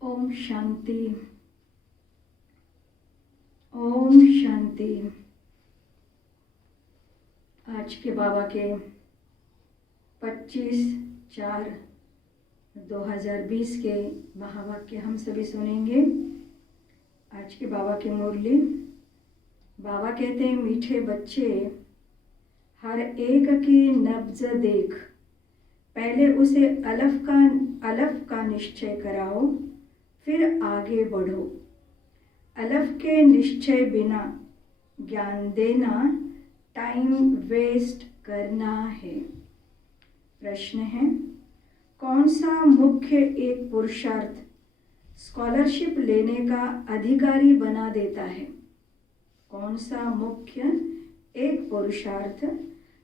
ओम शांति, ओम शांति। आज के बाबा के 25/4/2020 के महावाक्य हम सभी सुनेंगे। आज के बाबा की मुरली। बाबा कहते हैं, मीठे बच्चे, हर एक की नब्ज देख, पहले उसे अलफ का निश्चय कराओ, फिर आगे बढ़ो। अलफ के निश्चय बिना ज्ञान देना टाइम वेस्ट करना है। प्रश्न है, कौन सा मुख्य एक पुरुषार्थ स्कॉलरशिप लेने का अधिकारी बना देता है? कौन सा मुख्य एक पुरुषार्थ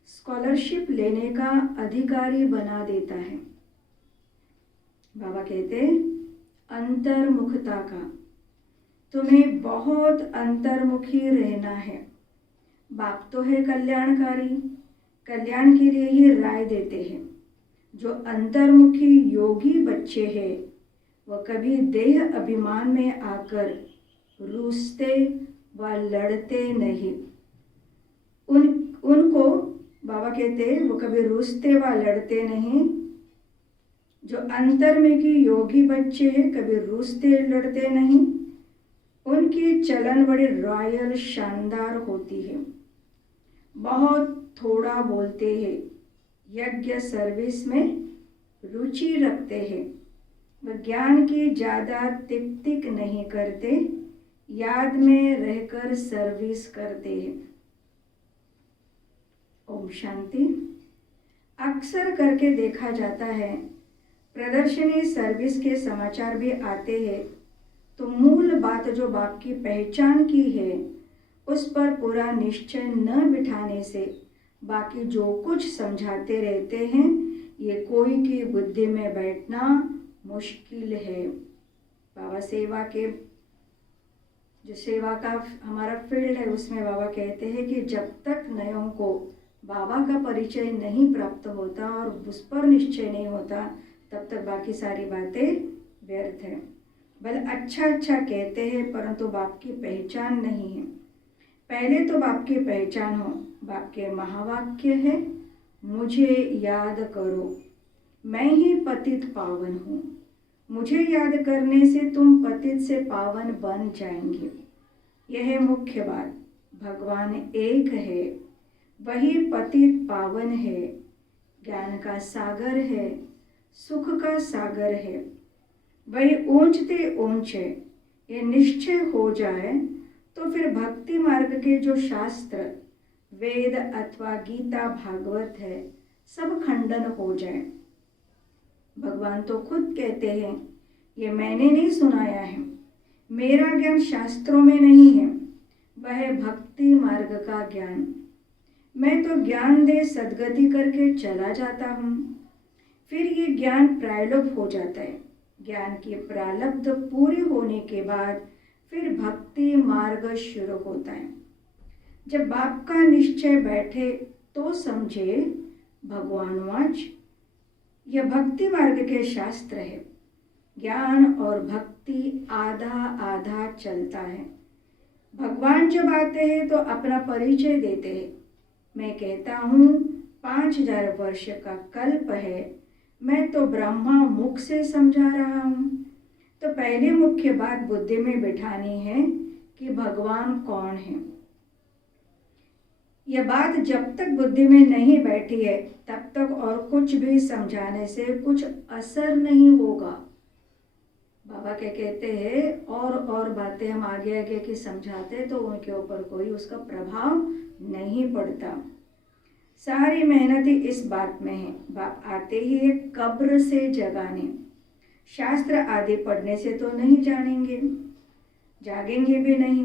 स्कॉलरशिप लेने का अधिकारी बना देता है? बाबा कहते, अंतर्मुखता का। तुम्हें बहुत अंतर्मुखी रहना है। बाप तो है कल्याणकारी, कल्याण के लिए ही राय देते हैं। जो अंतर्मुखी योगी बच्चे हैं वह कभी देह अभिमान में आकर रूसते व लड़ते नहीं। उनको बाबा कहते वो कभी रूसते व लड़ते नहीं। जो अंतर्मुखी योगी बच्चे हैं कभी रूसते लड़ते नहीं। उनकी चलन बड़ी रॉयल शानदार होती है। बहुत थोड़ा बोलते हैं, यज्ञ सर्विस में रुचि रखते हैं। वह ज्ञान की ज़्यादा तिक नहीं करते, याद में रहकर सर्विस करते हैं। ओम शांति। अक्सर करके देखा जाता है, प्रदर्शनी सर्विस के समाचार भी आते हैं, तो मूल बात जो बाप की पहचान की है उस पर पूरा निश्चय न बिठाने से बाकी जो कुछ समझाते रहते हैं, ये कोई की बुद्धि में बैठना मुश्किल है। बाबा सेवा के जो सेवा का हमारा फील्ड है उसमें बाबा कहते हैं कि जब तक नयों को बाबा का परिचय नहीं प्राप्त होता और उस पर निश्चय नहीं होता, तब तक बाकी सारी बातें व्यर्थ है। भले अच्छा कहते हैं, परंतु बाप की पहचान नहीं है। पहले तो बाप की पहचान हो। बाप के महावाक्य है, मुझे याद करो, मैं ही पतित पावन हूँ। मुझे याद करने से तुम पतित से पावन बन जाएंगे। यह है मुख्य बात। भगवान एक है, वही पतित पावन है, ज्ञान का सागर है, सुख का सागर है, वही ऊंचते ऊंचे। ये निश्चय हो जाए तो फिर भक्ति मार्ग के जो शास्त्र वेद अथवा गीता भागवत है, सब खंडन हो जाए। भगवान तो खुद कहते हैं, ये मैंने नहीं सुनाया है, मेरा ज्ञान शास्त्रों में नहीं है, वह है भक्ति मार्ग का ज्ञान। मैं तो ज्ञान दे सद्गति करके चला जाता हूँ, फिर ये ज्ञान प्रायलब्ध हो जाता है। ज्ञान की प्रारब्ध पूरी होने के बाद फिर भक्ति मार्ग शुरू होता है। जब बाप का निश्चय बैठे तो समझे भगवानवाच, यह भक्ति मार्ग के शास्त्र है। ज्ञान और भक्ति आधा आधा चलता है। भगवान जब आते हैं तो अपना परिचय देते हैं। मैं कहता हूँ 5000 वर्ष का कल्प है, मैं तो ब्रह्मा मुख से समझा रहा हूँ। तो पहले मुख्य बात बुद्धि में बिठानी है कि भगवान कौन है। यह बात जब तक बुद्धि में नहीं बैठी है तब तक और कुछ भी समझाने से कुछ असर नहीं होगा। बाबा क्या कहते हैं, और बातें हम आगे आगे की समझाते तो उनके ऊपर कोई उसका प्रभाव नहीं पड़ता। सारी मेहनत ही इस बात में है, बाप आते ही एक कब्र से जगाने। शास्त्र आदि पढ़ने से तो नहीं जानेंगे, जागेंगे भी नहीं।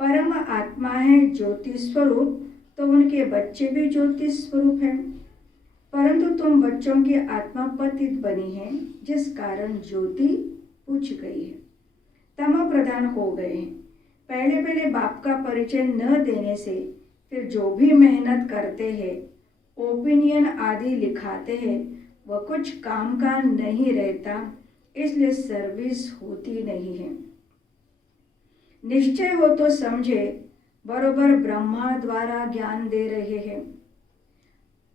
परम आत्मा है ज्योति स्वरूप, तो उनके बच्चे भी ज्योति स्वरूप हैं। परंतु तुम बच्चों की आत्मा पतित बनी है, जिस कारण ज्योति पूछ गई है, तमो प्रधान हो गए हैं। पहले बाप का परिचय न देने से फिर जो भी मेहनत करते हैं, ओपिनियन आदि लिखाते हैं, वह कुछ काम का नहीं रहता, इसलिए सर्विस होती नहीं है। निश्चय हो तो समझे बरोबर ब्रह्मा द्वारा ज्ञान दे रहे हैं।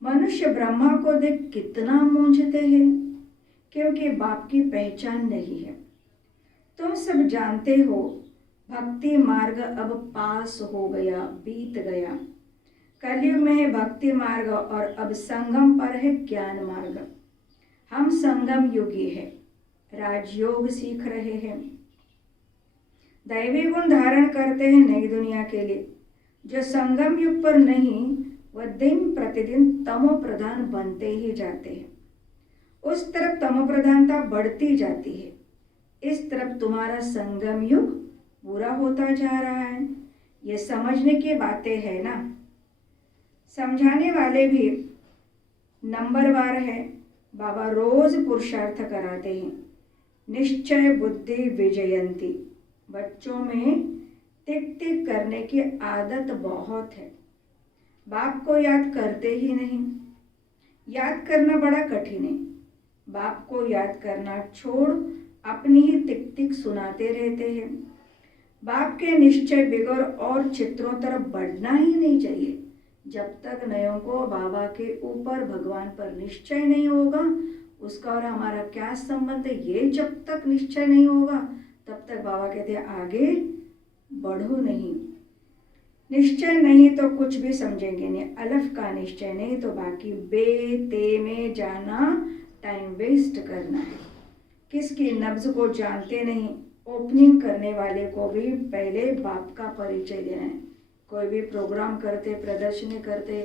मनुष्य ब्रह्मा को देख कितना मूंझते हैं, क्योंकि बाप की पहचान नहीं है। तुम सब जानते हो भक्ति मार्ग अब पास हो गया, बीत गया। कलयुग में है भक्ति मार्ग और अब संगम पर है ज्ञान मार्ग। हम संगम युगी है, राजयोग सीख रहे हैं, दैवी गुण धारण करते हैं नई दुनिया के लिए। जो संगम युग पर नहीं, वह दिन प्रतिदिन तमो प्रधान बनते ही जाते हैं। उस तरफ तमो प्रधानता बढ़ती जाती है, इस तरफ तुम्हारा संगम युग पूरा होता जा रहा है। ये समझने की बातें है ना। समझाने वाले भी नंबरवार है। बाबा रोज पुरुषार्थ कराते हैं, निश्चय बुद्धि विजयंती। बच्चों में टिक टिक करने की आदत बहुत है, बाप को याद करते ही नहीं। याद करना बड़ा कठिन है। बाप को याद करना छोड़ अपनी ही टिक टिक सुनाते रहते हैं। बाप के निश्चय बिगड़ और चित्रों तरफ बढ़ना ही नहीं चाहिए। जब तक नयों को बाबा के ऊपर भगवान पर निश्चय नहीं होगा, उसका और हमारा क्या संबंध है, ये जब तक निश्चय नहीं होगा तब तक बाबा कहते हैं आगे बढ़ो नहीं। निश्चय नहीं तो कुछ भी समझेंगे नहीं। अलफ का निश्चय नहीं तो बाकी बे ते में जाना टाइम वेस्ट करना है। किसकी नब्ज को जानते नहीं। ओपनिंग करने वाले को भी पहले बाप का परिचय देना है। कोई भी प्रोग्राम करते, प्रदर्शनी करते,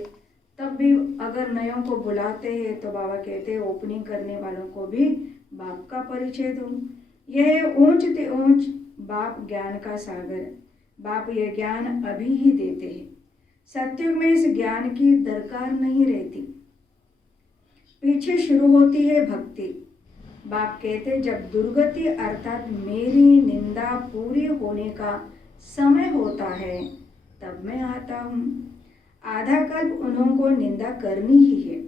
तब भी अगर नयों को बुलाते हैं तो बाबा कहते हैं ओपनिंग करने वालों को भी बाप का परिचय दो। यह ऊंच ते ऊंच बाप ज्ञान का सागर है। बाप ये ज्ञान अभी ही देते हैं। सत्युग में इस ज्ञान की दरकार नहीं रहती, पीछे शुरू होती है भक्ति। बाप कहते जब दुर्गति अर्थात मेरी निंदा पूरी होने का समय होता है तब मैं आता हूँ। आधा कल्प उन्हों को निंदा करनी ही है।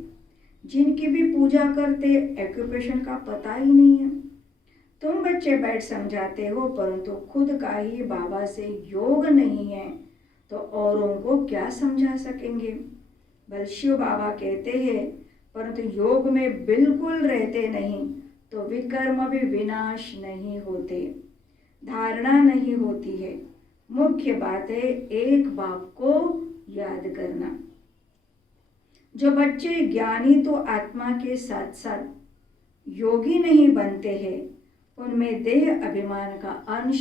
जिनकी भी पूजा करते एक्यूपेशन का पता ही नहीं है। तुम बच्चे बैठ समझाते हो परंतु खुद का ही बाबा से योग नहीं है तो औरों को क्या समझा सकेंगे। बल शिव बाबा कहते हैं परंतु योग में बिल्कुल रहते नहीं तो विकर्म भी विनाश नहीं होते, धारणा नहीं होती है। मुख्य बात है एक बाप को याद करना। जो बच्चे ज्ञानी तो आत्मा के साथ साथ योगी नहीं बनते हैं उनमें देह अभिमान का अंश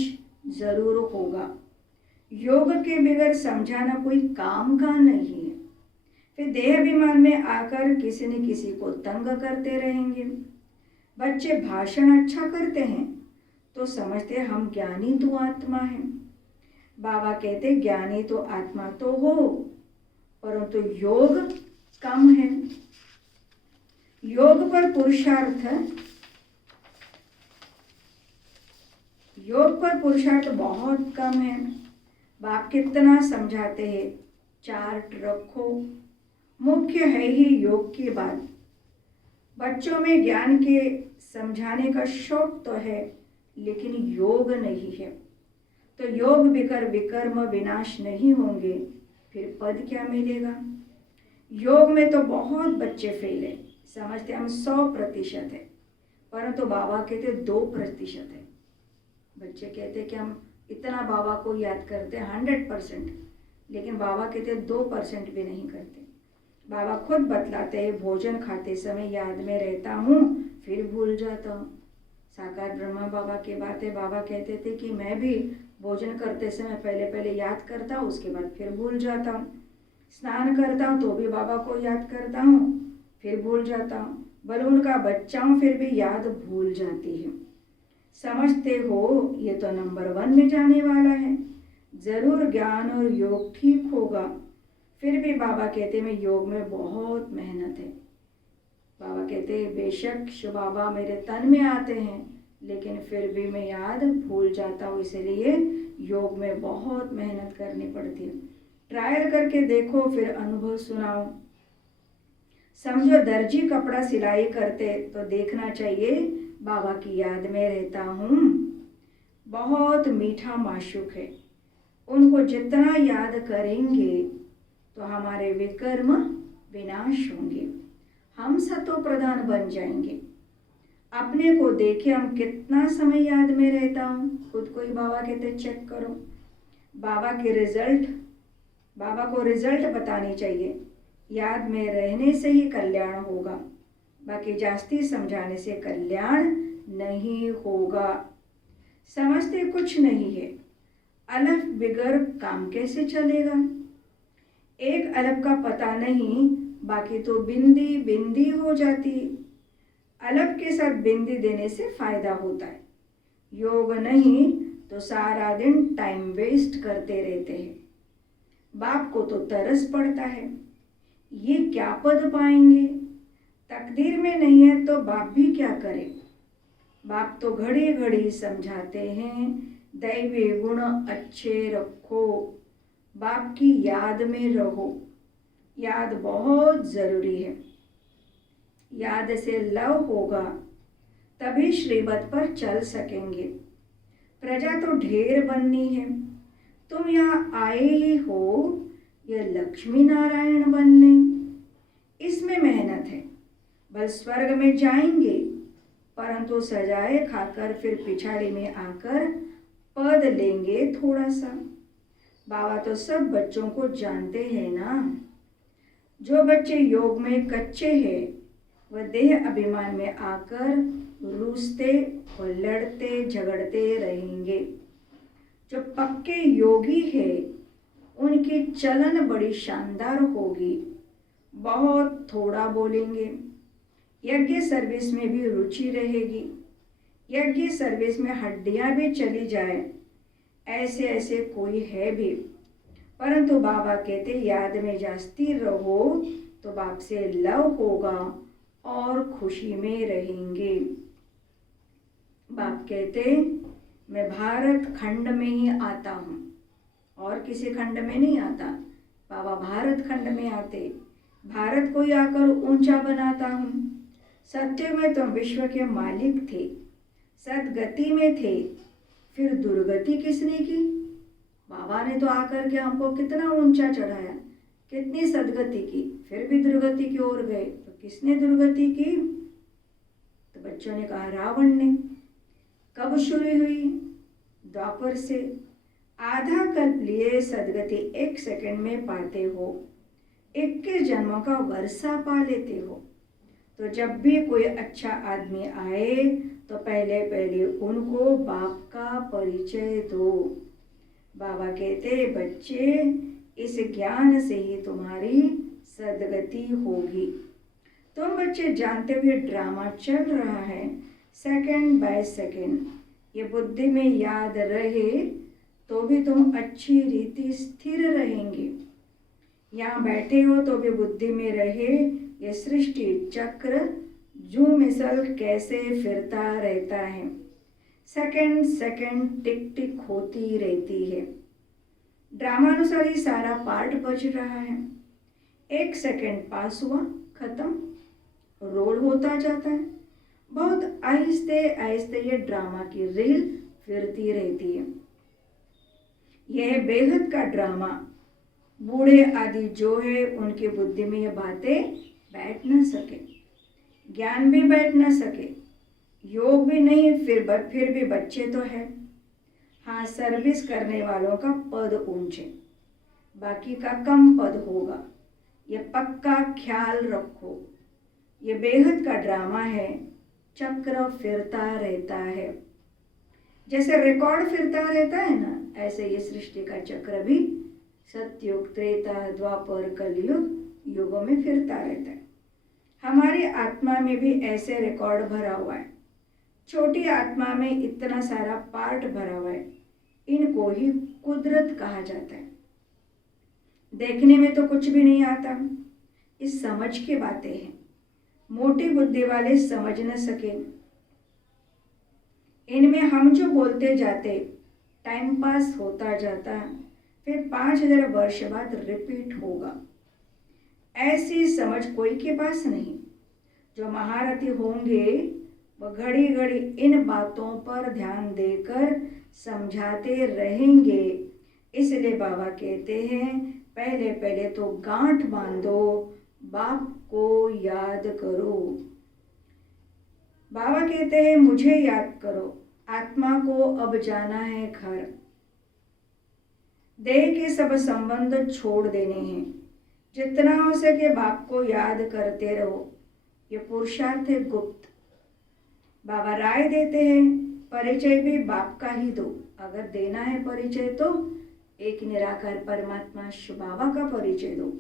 जरूर होगा। योग के बगैर समझाना कोई काम का नहीं है। फिर देह अभिमान में आकर किसी न किसी को तंग करते रहेंगे। बच्चे भाषण अच्छा करते हैं तो समझते हम ज्ञानी तो आत्मा है। बाबा कहते ज्ञानी तो आत्मा तो हो परंतु योग कम है। योग पर पुरुषार्थ बहुत कम है। बाप कितना समझाते हैं, चार्ट रखो। मुख्य है ही योग की बात। बच्चों में ज्ञान के समझाने का शौक तो है लेकिन योग नहीं है तो योग बिकर विकर्म विनाश नहीं होंगे फिर पद क्या मिलेगा। योग में तो बहुत बच्चे फेल है। समझते हम 100% है परंतु बाबा कहते 2% है। बच्चे कहते कि हम इतना बाबा को याद करते 100% लेकिन बाबा कहते 2% भी नहीं करते। बाबा खुद बतलाते हैं भोजन खाते समय याद में रहता हूँ फिर भूल जाता हूँ। साकार ब्रह्मा बाबा की बातें बाबा कहते थे कि मैं भी भोजन करते समय पहले याद करता हूँ उसके बाद फिर भूल जाता हूँ। स्नान करता हूँ तो भी बाबा को याद करता हूँ फिर भूल जाता हूँ। बलून का बच्चा हूँ फिर भी याद भूल जाती है। समझते हो ये तो नंबर 1 में जाने वाला है। जरूर ज्ञान और योग ठीक होगा। फिर भी बाबा कहते मैं योग में बहुत मेहनत है। बाबा कहते बेशक शिव बाबा मेरे तन में आते हैं लेकिन फिर भी मैं याद भूल जाता हूँ, इसलिए योग में बहुत मेहनत करनी पड़ती है। ट्रायल करके देखो फिर अनुभव सुनाओ। समझो दर्जी कपड़ा सिलाई करते तो देखना चाहिए बाबा की याद में रहता हूँ। बहुत मीठा माशूक है, उनको जितना याद करेंगे तो हमारे विकर्म विनाश होंगे, हम सतो प्रधान बन जाएंगे। अपने को देखे हम कितना समय याद में रहता हूँ, खुद को ही बाबा कहते चेक करो। बाबा को रिजल्ट बतानी चाहिए। याद में रहने से ही कल्याण होगा, बाकी जास्ती समझाने से कल्याण नहीं होगा। समझते कुछ नहीं है। अलफ बिगर काम कैसे चलेगा। एक अलफ का पता नहीं बाकी तो बिंदी बिंदी हो जाती। अलफ के साथ बिंदी देने से फायदा होता है। योग नहीं तो सारा दिन टाइम वेस्ट करते रहते हैं। बाप को तो तरस पड़ता है, ये क्या पद पाएंगे। तकदीर में नहीं है तो बाप भी क्या करे। बाप तो घड़ी घड़ी समझाते हैं दैवी गुण अच्छे रखो, बाप की याद में रहो। याद बहुत जरूरी है। याद से लव होगा तभी श्रीमत पर चल सकेंगे। प्रजा तो ढेर बननी है, तुम यहाँ आए ही हो यह लक्ष्मी नारायण बनने। इसमें मेहनत है। बल स्वर्ग में जाएंगे परंतु सजाए खाकर फिर पिछाड़ी में आकर पद लेंगे थोड़ा सा। बाबा तो सब बच्चों को जानते हैं ना। जो बच्चे योग में कच्चे हैं वह देह अभिमान में आकर रूसते और लड़ते झगड़ते रहेंगे। जो पक्के योगी है उनकी चलन बड़ी शानदार होगी, बहुत थोड़ा बोलेंगे। यज्ञ सर्विस में भी रुचि रहेगी। यज्ञ सर्विस में हड्डियां भी चली जाए ऐसे ऐसे कोई है भी, परंतु बाबा कहते याद में जास्ती रहो तो बाप से लव होगा और खुशी में रहेंगे। बाप कहते मैं भारत खंड में ही आता हूँ और किसी खंड में नहीं आता। बाबा भारत खंड में आते, भारत को ही आकर ऊंचा बनाता हूँ। सत्य में तो विश्व के मालिक थे, सदगति में थे, फिर दुर्गति किसने की? बाबा ने तो आकर के हमको कितना ऊंचा चढ़ाया, कितनी सदगति की, फिर भी दुर्गति की ओर गए। तो किसने दुर्गति की? तो बच्चों ने कहा रावण ने। कब शुरू हुई? द्वापर से। आधा कल्प लिए सदगति 1 सेकंड में पाते हो, 21 जन्मों का वर्षा पा लेते हो। तो जब भी कोई अच्छा आदमी आए तो पहले पहले उनको बाप का परिचय दो। बाबा कहते बच्चे इस ज्ञान से ही तुम्हारी सदगति होगी। तुम बच्चे जानते हुए ड्रामा चल रहा है सेकंड बाय सेकंड, ये बुद्धि में याद रहे तो भी तुम अच्छी रीति स्थिर रहेंगे। यहाँ बैठे हो तो भी बुद्धि में रहे ये सृष्टि चक्र जो मिसल कैसे फिरता रहता है, सेकंड सेकंड टिक टिक होती रहती है। ड्रामानुसार ही सारा पार्ट बज रहा है। 1 सेकंड पास हुआ, खत्म, रोल होता जाता है। बहुत आहिस्ते आहिस्ते ये ड्रामा की रील फिरती रहती है। यह बेहद का ड्रामा। बूढ़े आदि जो है उनकी बुद्धि में ये बातें बैठ न सके, ज्ञान भी बैठ न सके, योग भी नहीं, फिर भी बच्चे तो है। हाँ, सर्विस करने वालों का पद ऊंचे, बाकी का कम पद होगा, ये पक्का ख्याल रखो। ये बेहद का ड्रामा है, चक्र फिरता रहता है। जैसे रिकॉर्ड फिरता रहता है ना, ऐसे ये सृष्टि का चक्र भी सतयुग, त्रेता, द्वापर, कलयुग युगों में फिरता रहता है। हमारी आत्मा में भी ऐसे रिकॉर्ड भरा हुआ है। छोटी आत्मा में इतना सारा पार्ट भरा हुआ है, इनको ही कुदरत कहा जाता है। देखने में तो कुछ भी नहीं आता, इस समझ की बातें हैं। मोटी बुद्धि वाले समझ न सके। इनमें हम जो बोलते जाते टाइम पास होता जाता, फिर 5000 वर्ष बाद रिपीट होगा। ऐसी समझ कोई के पास नहीं। जो महारथी होंगे वो घड़ी घड़ी इन बातों पर ध्यान देकर समझाते रहेंगे। इसलिए बाबा कहते हैं पहले पहले तो गांठ बांधो, बाप को याद करो। बाबा कहते हैं मुझे याद करो, आत्मा को अब जाना है घर। देह के सब संबंध छोड़ देने हैं। जितना हो सके बाप को याद करते रहो। ये पुरुषार्थ है गुप्त। बाबा राय देते हैं परिचय भी बाप का ही दो। अगर देना है परिचय तो एक निराकार परमात्मा शिव बाबा का परिचय दो।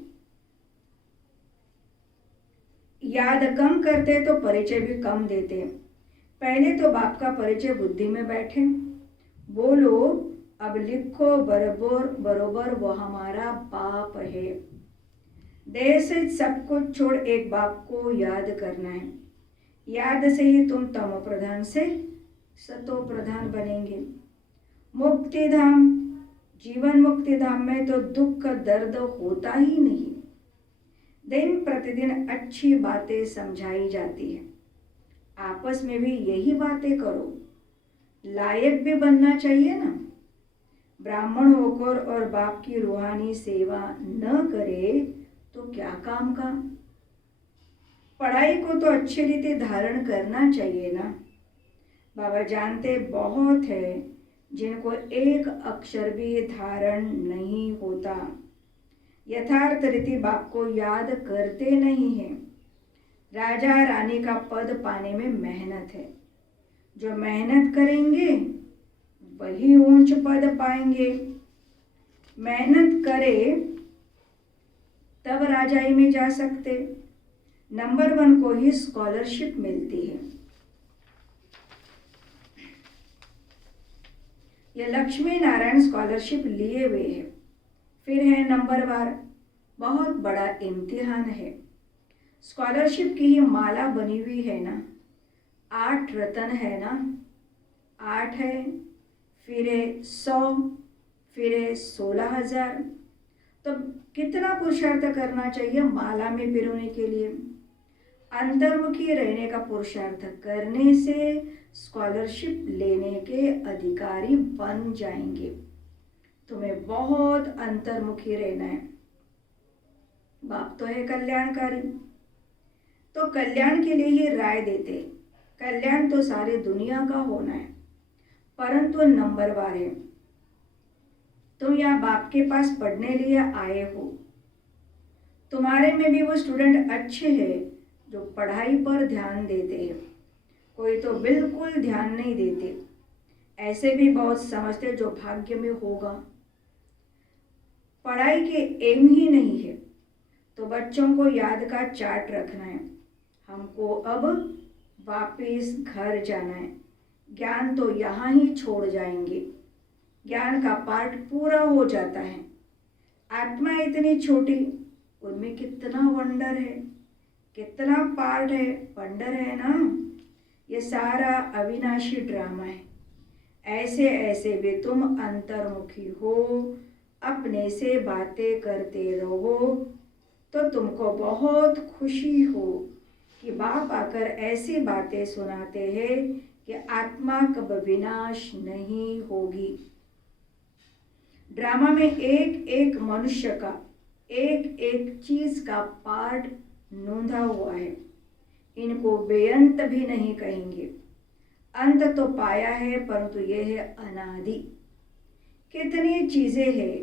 याद कम करते तो परिचय भी कम देते। पहले तो बाप का परिचय बुद्धि में बैठे, बोलो अब लिखो बरोबर बरोबर वो हमारा बाप है। देह से सब कुछ छोड़ एक बाप को याद करना है। याद से ही तुम तमो प्रधान से सतो प्रधान बनेंगे। मुक्ति धाम, जीवन मुक्ति धाम में तो दुख दर्द होता ही नहीं। दिन प्रतिदिन अच्छी बातें समझाई जाती है। आपस में भी यही बातें करो। लायक भी बनना चाहिए ना। ब्राह्मण होकर और बाप की रूहानी सेवा न करे तो क्या काम का। पढ़ाई को तो अच्छी रीति धारण करना चाहिए ना। बाबा जानते बहुत है जिनको एक अक्षर भी धारण नहीं होता, यथार्थ रीति बाप को याद करते नहीं हैं। राजा रानी का पद पाने में मेहनत है, जो मेहनत करेंगे वही ऊंच पद पाएंगे। मेहनत करे तब राजाई में जा सकते। नंबर 1 को ही स्कॉलरशिप मिलती है। ये लक्ष्मी नारायण स्कॉलरशिप लिए हुए है। फिर है नंबर 12, बहुत बड़ा इम्तिहान है। स्कॉलरशिप की ही माला बनी हुई है ना, 8 रत्न है ना, 8 है, फिर है 100, फिर है 16,000। तो कितना पुरुषार्थ करना चाहिए माला में पिरोने के लिए? अंतर्मुखी रहने का पुरुषार्थ करने से स्कॉलरशिप लेने के अधिकारी बन जाएंगे। तुम्हें बहुत अंतर्मुखी रहना है। बाप तो है कल्याणकारी, तो कल्याण के लिए ही राय देते। कल्याण तो सारी दुनिया का होना है, परंतु नंबरवार है। तुम यहाँ बाप के पास पढ़ने लिए आए हो। तुम्हारे में भी वो स्टूडेंट अच्छे हैं जो पढ़ाई पर ध्यान देते हैं, कोई तो बिल्कुल ध्यान नहीं देते। ऐसे भी बहुत समझते जो भाग्य में होगा। पढ़ाई के एम ही नहीं है तो बच्चों को याद का चार्ट रखना है। हमको अब वापस घर जाना है। ज्ञान तो यहाँ ही छोड़ जाएंगे। ज्ञान का पार्ट पूरा हो जाता है। आत्मा इतनी छोटी, उनमें कितना वंडर है, कितना पार्ट है, वंडर है ना। ये सारा अविनाशी ड्रामा है। ऐसे ऐसे भी तुम अंतर्मुखी हो, अपने से बातें करते रहो तो तुमको बहुत खुशी हो कि बाप आकर ऐसी बातें सुनाते हैं कि आत्मा कब विनाश नहीं होगी। ड्रामा में एक एक मनुष्य का, एक एक चीज का पार्ट नोंधा हुआ है। इनको बेअंत भी नहीं कहेंगे। अंत तो पाया है, परंतु यह है अनादि। कितनी चीजें हैं,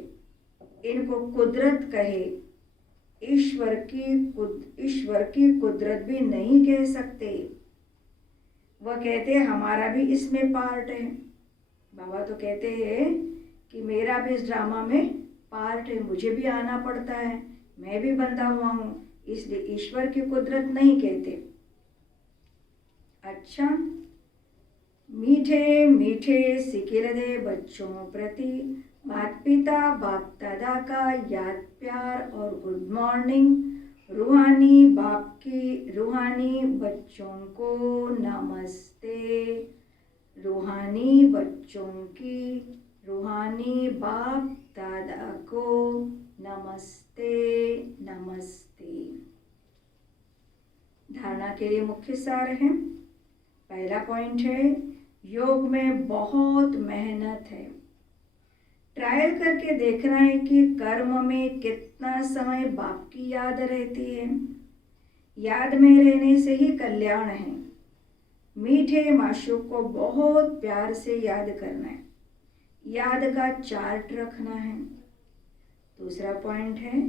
इनको कुदरत कहे। ईश्वर की कुदरत भी नहीं कह सकते। वह कहते हमारा भी इसमें पार्ट है। बाबा तो कहते हैं कि मेरा भी इस ड्रामा में पार्ट है, मुझे भी आना पड़ता है, मैं भी बंधा हुआ हूँ, इसलिए ईश्वर की कुदरत नहीं कहते। अच्छा, मीठे मीठे सिकिल दे बच्चों प्रति माता पिता बाप दादा का याद प्यार और गुड मॉर्निंग। रूहानी बाप की रूहानी बच्चों को नमस्ते। रूहानी बच्चों की रूहानी बाप दादा को नमस्ते नमस्ते। धारणा के लिए मुख्य सार है। पहला पॉइंट है, योग में बहुत मेहनत है। ट्रायल करके देखना है कि कर्म में कितना समय बाप की याद रहती है। याद में रहने से ही कल्याण है। मीठे माशूक को बहुत प्यार से याद करना है। याद का चार्ट रखना है। दूसरा पॉइंट है,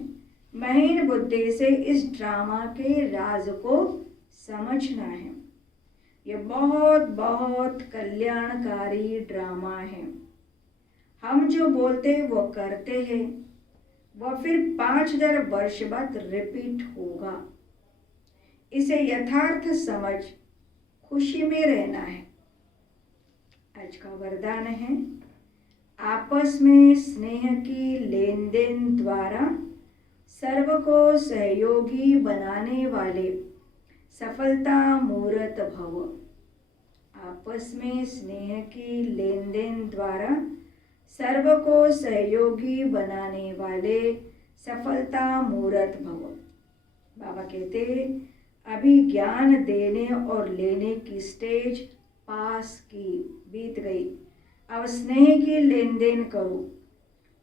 महीन बुद्धि से इस ड्रामा के राज को समझना है। ये बहुत बहुत कल्याणकारी ड्रामा है। हम जो बोलते वो करते हैं, वह फिर 5000 वर्ष बाद रिपीट होगा। इसे यथार्थ समझ खुशी में रहना है। आज का वरदान है, आपस में स्नेह की लेन देन द्वारा सर्व को सहयोगी बनाने वाले सफलता मूर्त भव। आपस में स्नेह की लेन देन द्वारा सर्व को सहयोगी बनाने वाले सफलता मूर्त भव। बाबा कहते अभी ज्ञान देने और लेने की स्टेज पास की बीत गई। अब स्नेह की लेन देन करो।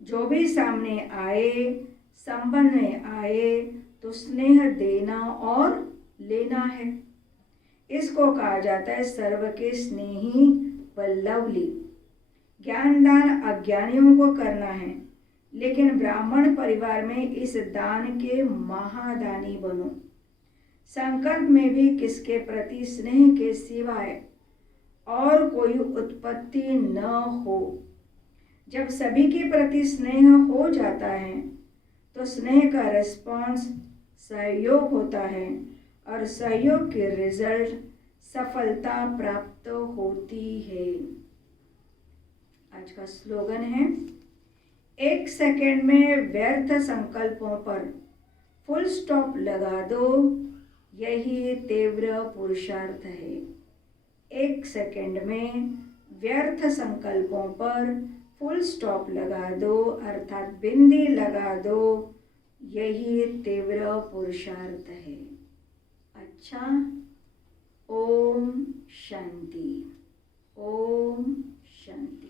जो भी सामने आए, संबंध में आए, तो स्नेह देना और लेना है। इसको कहा जाता है सर्व के स्नेही व लवली। ज्ञान दान अज्ञानियों को करना है, लेकिन ब्राह्मण परिवार में इस दान के महादानी बनो। संकल्प में भी किसके प्रति स्नेह के सिवाय और कोई उत्पत्ति न हो। जब सभी के प्रति स्नेह हो जाता है तो स्नेह का रिस्पॉन्स सहयोग होता है और सहयोग के रिजल्ट सफलता प्राप्त होती है। आज का स्लोगन है, 1 सेकेंड में व्यर्थ संकल्पों पर फुल स्टॉप लगा दो, यही तीव्र पुरुषार्थ है। 1 सेकेंड में व्यर्थ संकल्पों पर फुल स्टॉप लगा दो, अर्थात बिंदी लगा दो, यही तीव्र पुरुषार्थ है। अच्छा, ओम शांति, ओम शांति।